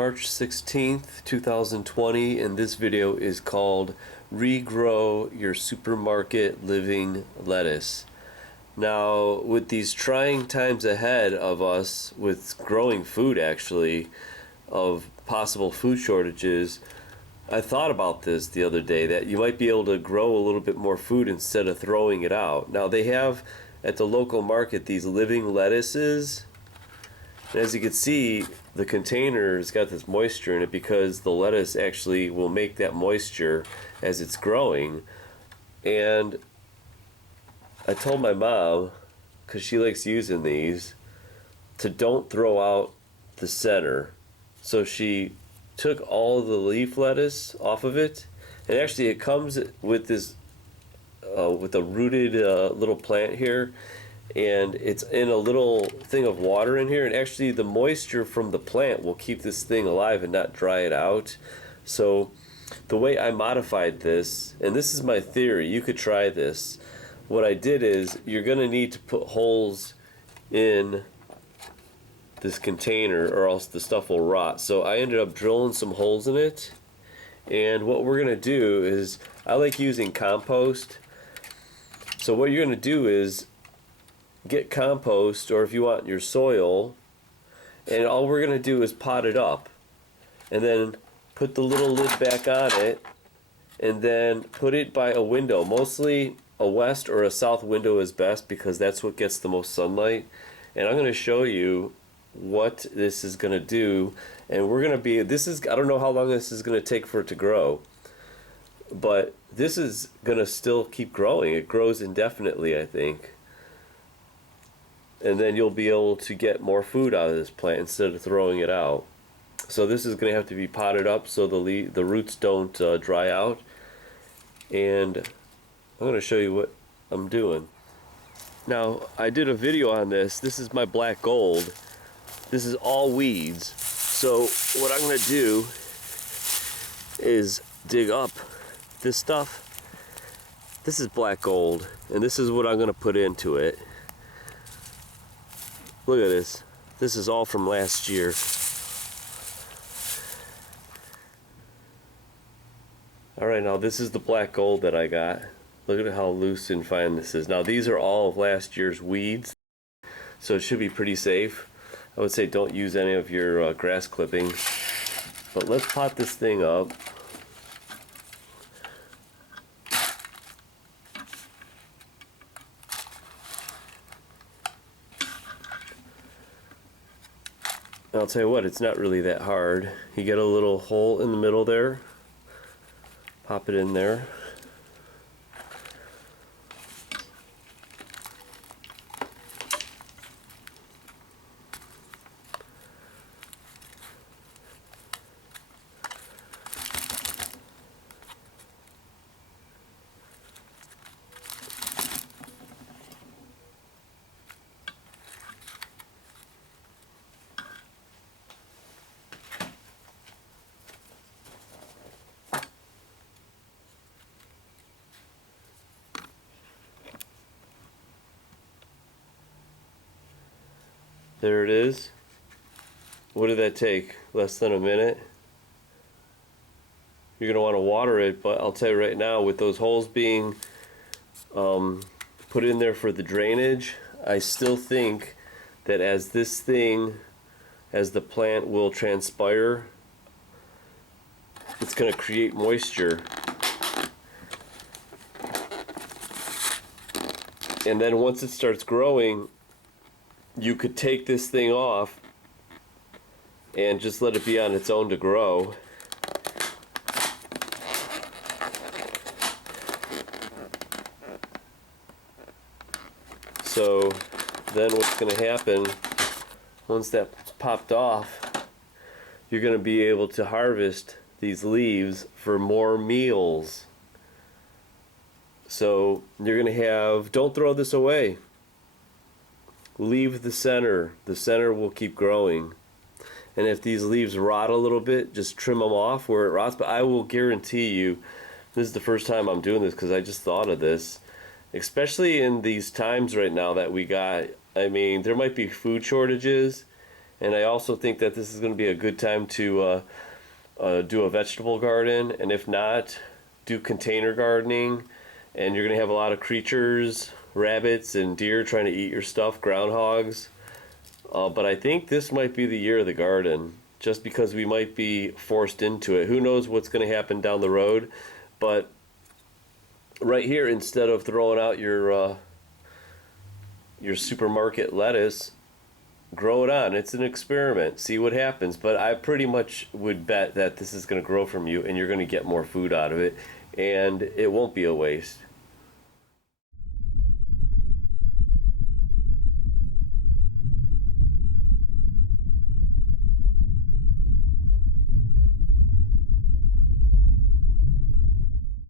March 16th, 2020, and this video is called Regrow Your Supermarket Living Lettuce. Now, with these trying times ahead of us with growing food, actually, of possible food shortages, I thought about this the other day, that you might be able to grow a little bit more food instead of throwing it out. Now, they have at the local market these living lettuces. And as you can see, the container's got this moisture in it because the lettuce actually will make that moisture as it's growing. And I told my mom, because she likes using these, to don't throw out the center. So she took all the leaf lettuce off of it, and actually it comes with this with a rooted little plant here, and it's in a little thing of water in here, and actually the moisture from the plant will keep this thing alive and not dry it out. So the way I modified this, and this is my theory, you could try this. What I did is, you're going to need to put holes in this container or else the stuff will rot. So I ended up drilling some holes in it, and what we're going to do is, I like using compost. So what you're going to do is get compost, or if you want your soil, and all we're going to do is pot it up and then put the little lid back on it, and then put it by a window. Mostly a west or a south window is best because that's what gets the most sunlight. And I'm going to show you what this is going to do, and we're going to be, this is, I don't know how long this is going to take for it to grow, but this is going to still keep growing. It grows indefinitely, I think. And then you'll be able to get more food out of this plant instead of throwing it out. So this is going to have to be potted up so the roots don't dry out. And I'm going to show you what I'm doing. Now, I did a video on this. This is my black gold. This is all weeds. So what I'm going to do is dig up this stuff. This is black gold, and this is what I'm going to put into it. Look at this. This is all from last year. Alright, now this is the black gold that I got. Look at how loose and fine this is. Now these are all of last year's weeds, so it should be pretty safe. I would say don't use any of your grass clippings. But let's pot this thing up. I'll tell you what, it's not really that hard. You get a little hole in the middle there, pop it in there. There it is. What did that take? Less than a minute? You're going to want to water it, but I'll tell you right now, with those holes being put in there for the drainage, I still think that as the plant will transpire, it's going to create moisture. And then once it starts growing, you could take this thing off and just let it be on its own to grow. So then what's going to happen, once that's popped off, you're going to be able to harvest these leaves for more meals. So you're going to have, don't throw this away. Leave the center. The center will keep growing. And if these leaves rot a little bit, just trim them off where it rots. But I will guarantee you, this is the first time I'm doing this because I just thought of this. Especially in these times right now that we got, I mean, there might be food shortages, And I also think that this is going to be a good time to do a vegetable garden, and if not, do container gardening. And you're going to have a lot of creatures, rabbits and deer trying to eat your stuff, groundhogs. But I think this might be the year of the garden, just because we might be forced into it. Who knows what's going to happen down the road? But right here, instead of throwing out your supermarket lettuce, grow it on. It's an experiment. See what happens. But I pretty much would bet that this is going to grow from you, and you're going to get more food out of it, and it won't be a waste.